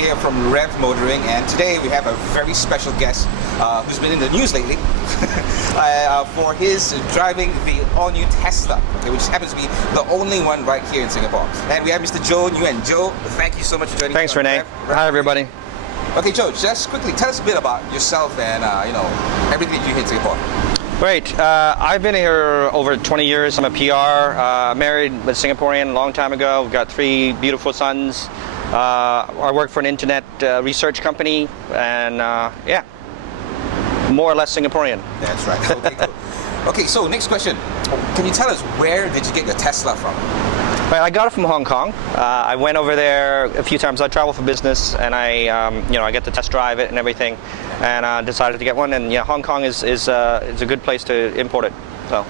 Nguyen here from Revv Motoring, and today we have a very special guest who's been in the news lately for his driving the all-new Tesla, okay, which happens to be the only one right here in Singapore. And we have Mr. Nguyen. Joe, thank you so much for joining us. Thanks, Renee. Hi, everybody. Okay, Joe, just quickly tell us a bit about yourself and everything that you do in Singapore. Great. I've been here over 20 years. I'm a PR. Married with a Singaporean a long time ago. We've got 3 beautiful sons. I work for an internet research company, and yeah, more or less Singaporean. That's right. Okay, cool. Okay, so next question. Can you tell us, where did you get your Tesla from? Well, I got it from Hong Kong. I went over there a few times. I travel for business, and I get to test drive it and everything, and decided to get one. And yeah, Hong Kong is a good place to import it. So.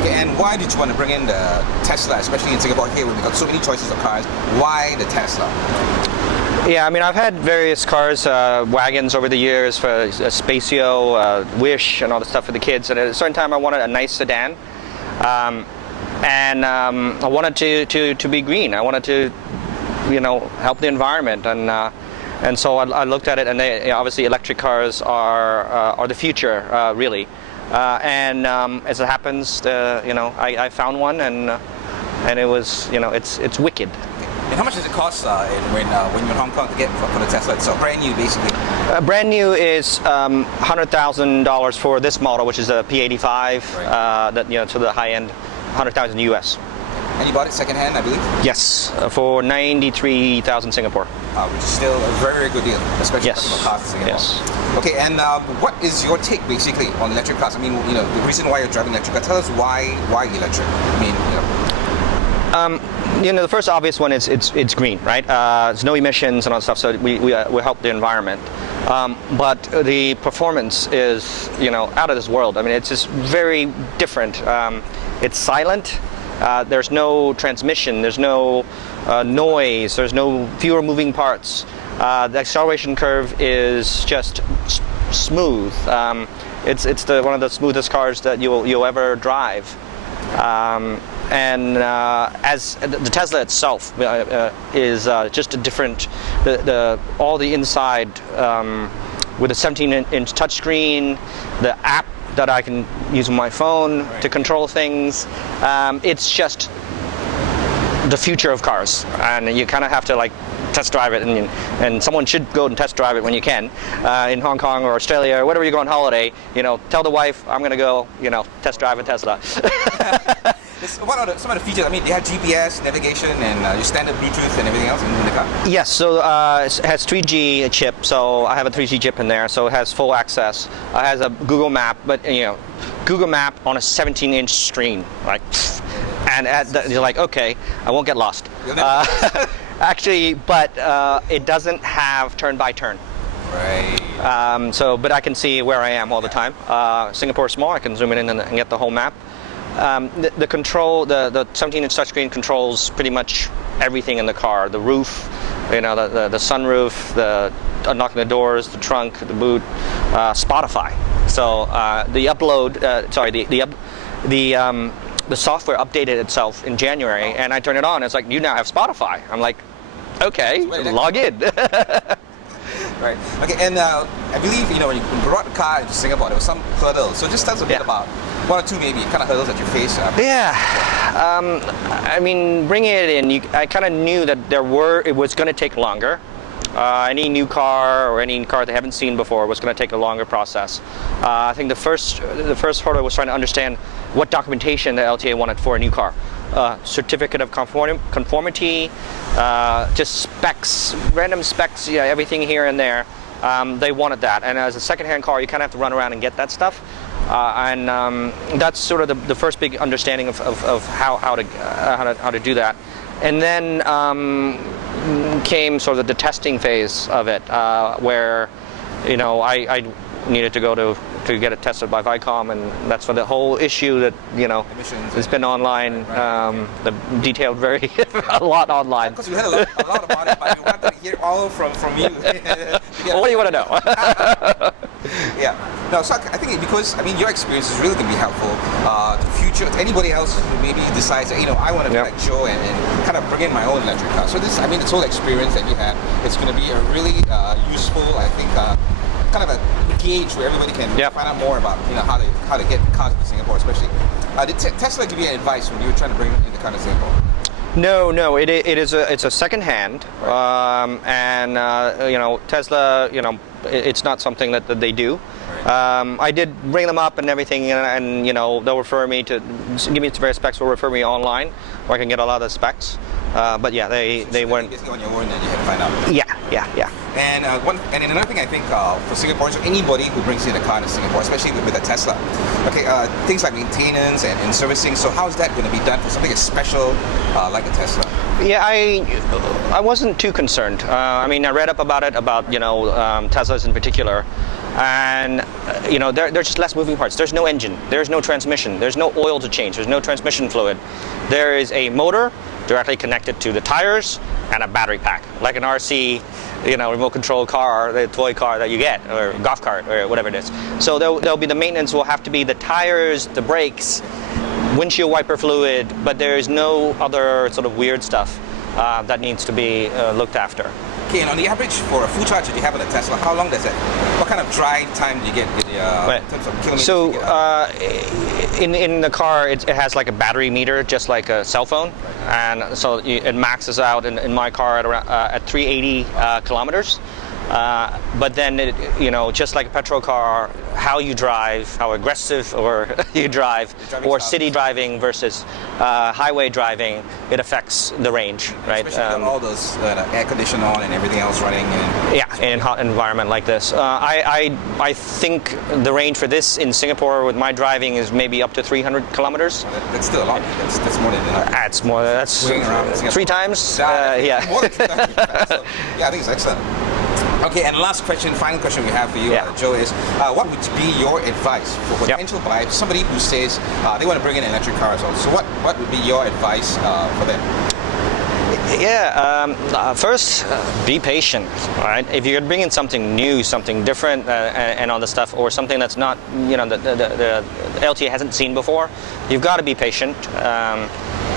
Okay, and why did you want to bring in the Tesla, especially in Singapore here, where we've got so many choices of cars? Why the Tesla? Yeah, I mean, I've had various cars, wagons over the years for Spacio, Wish, and all the stuff for the kids. And at a certain time, I wanted a nice sedan. And I wanted to be green. I wanted to, help the environment, and so I looked at it, and obviously electric cars are the future, really. And as it happens, I found one, and it was, it's wicked. And how much does it cost when you're in Hong Kong to get for the Tesla itself? Brand new, basically. Brand new is $100,000 for this model, which is a P85. Right. To the high end. 100,000 US. And you bought it secondhand, I believe? Yes, for 93,000 Singapore. Which is still a very, very good deal, especially for cars in Singapore. Yes. Okay, and what is your take basically on electric cars? I mean, the reason why you're driving electric car. Tell us why electric. The first obvious one is it's green, right? There's no emissions and all that stuff, so we help the environment. But the performance is out of this world. I mean, it's just very different. It's silent. There's no transmission. There's no noise. There's no fewer moving parts. The acceleration curve is just smooth. It's one of the smoothest cars that you'll ever drive. And as the Tesla itself is just a different, all the inside with a 17-inch touchscreen, the app that I can use on my phone to control things. It's just the future of cars, and you kind of have to test drive it, and someone should go and test drive it when you can, in Hong Kong or Australia or wherever you go on holiday. Tell the wife, I'm going to go, test drive a Tesla. What are some of the features? I mean, they have GPS, navigation, and your standard Bluetooth and everything else in the car? Yes, so it has 3G chip, so I have a 3G chip in there, so it has full access. It has a Google Map, but Google Map on a 17-inch screen, and you're like, okay, I won't get lost. Actually, but it doesn't have turn by turn. Right. But I can see where I am all the time. Singapore is small. I can zoom in and get the whole map. The control, the 17-inch touchscreen controls pretty much everything in the car. The roof, the sunroof, the unlocking the doors, the trunk, the boot, Spotify. So the software updated itself in January, and I turned it on. It's like, you now have Spotify. I'm like, okay, log in. Right. Okay, and I believe when you brought the car into Singapore, there were some hurdles. So just tell us a bit about 1 or 2 maybe kind of hurdles that you faced. Yeah. I mean, bringing it in, I kind of knew that it was going to take longer. Any new car or any car they haven't seen before was going to take a longer process. I think the first hurdle was trying to understand what documentation the LTA wanted for a new car. Certificate of conformity, just specs, random specs, everything here and there. They wanted that, and as a second-hand car, you kind of have to run around and get that stuff. And that's sort of the first big understanding of how to do that. And then came sort of the testing phase of it, where I needed to go to get it tested by Vicom, and that's for the whole issue that has been online, detailed very a lot online. Because we had a lot about it, but we wanted to hear all from you. Well, what do you want to know? Yeah. No, so I think because I mean your experience is really going to be helpful to future to anybody else who maybe decides that I want to be like Joe and kind of bring in my own electric car. So this whole experience that you had, it's going to be a really useful, I think, kind of a gauge where everybody can find out more about how to get cars to Singapore, especially. Did Tesla give you advice when you were trying to bring in the car to Singapore? No. It's a second hand, and Tesla, it's not something that they do. I did ring them up and everything, and they'll refer me to give me various specs. Will refer me online where I can get a lot of specs. But yeah, they weren't. Basically on your own, and you had to find out. Yeah. And and another thing I think for Singaporeans or anybody who brings in a car to Singapore, especially with a Tesla, things like maintenance and servicing. So how is that going to be done for something as special like a Tesla? Yeah, I wasn't too concerned. I mean, I read up about it, about Teslas in particular, and there's just less moving parts. There's no engine, there's no transmission, there's no oil to change, there's no transmission fluid. There is a motor directly connected to the tires and a battery pack, like an RC, remote control car, the toy car that you get, or golf cart, or whatever it is. So there'll be the maintenance will have to be the tires, the brakes, windshield wiper fluid, but there is no other sort of weird stuff that needs to be looked after. Okay, and on the average for a full charge that you have on a Tesla, how long does it? What kind of drive time do you get in terms of kilometers? So in the car, it has like a battery meter, just like a cell phone, and so it maxes out in my car at around at 380 kilometers. But then, just like a petrol car, how you drive, how aggressive you drive, or city driving versus highway driving, it affects the range, right? Especially all those air conditioning on and everything else running. In a hot environment like this. I think the range for this in Singapore with my driving is maybe up to 300 kilometers. That's still a lot. That's more than enough. That's more. That's around 3 times. More than 3 times. So, I think it's excellent. Okay, and last question, final question we have for you, Joe, is what would be your advice for potential buyers, somebody who says they want to bring in an electric car as well? So what would be your advice for them? First, be patient, all right? If you're bringing something new, something different, and all the stuff, or something that's not, the LTA hasn't seen before, you've got to be patient.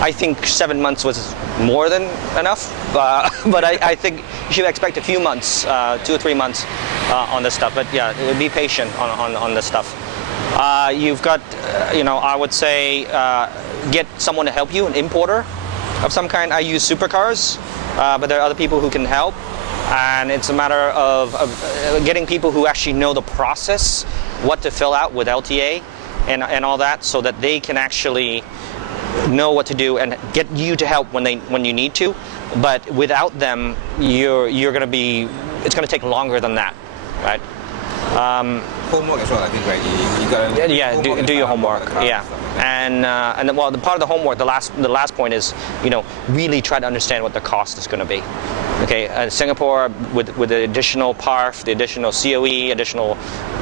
I think 7 months was more than enough, but I think you should expect a few months, 2 or 3 months on this stuff. But yeah, be patient on this stuff. You've got, I would say, get someone to help you, an importer of some kind. I use supercars, but there are other people who can help. And it's a matter of getting people who actually know the process, what to fill out with LTA and all that, so that they can actually know what to do and get you to help when you need to. But without them, you're going to be, it's going to take longer than that, right? Homework as well, I think, right? You got to do your homework. And well, the part of the homework, the last point is, really try to understand what the cost is going to be. Okay, Singapore with the additional PARF, the additional COE, additional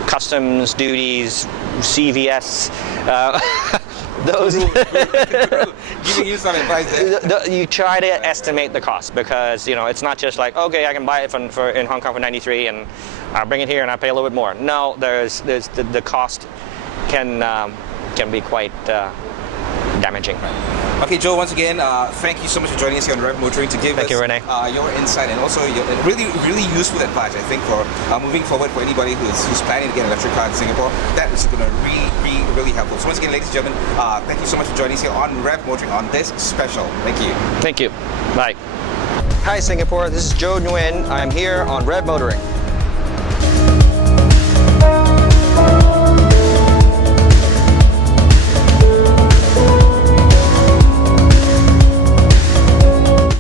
customs duties, CVS. Those giving you some advice there. You try to estimate the cost, because it's not just like, okay, I can buy it in Hong Kong for 93 and I'll bring it here and I pay a little bit more. No, there's the cost can be quite damaging. Okay, Joe, once again, thank you so much for joining us here on Revv Motoring to give us your insight and also your really, really useful advice, I think, for moving forward for anybody who's planning to get an electric car in Singapore. That is going to be really helpful. So once again, ladies and gentlemen, thank you so much for joining us here on Revv Motoring on this special. Thank you. Thank you. Bye. Hi, Singapore. This is Joe Nguyen. I'm here on Revv Motoring.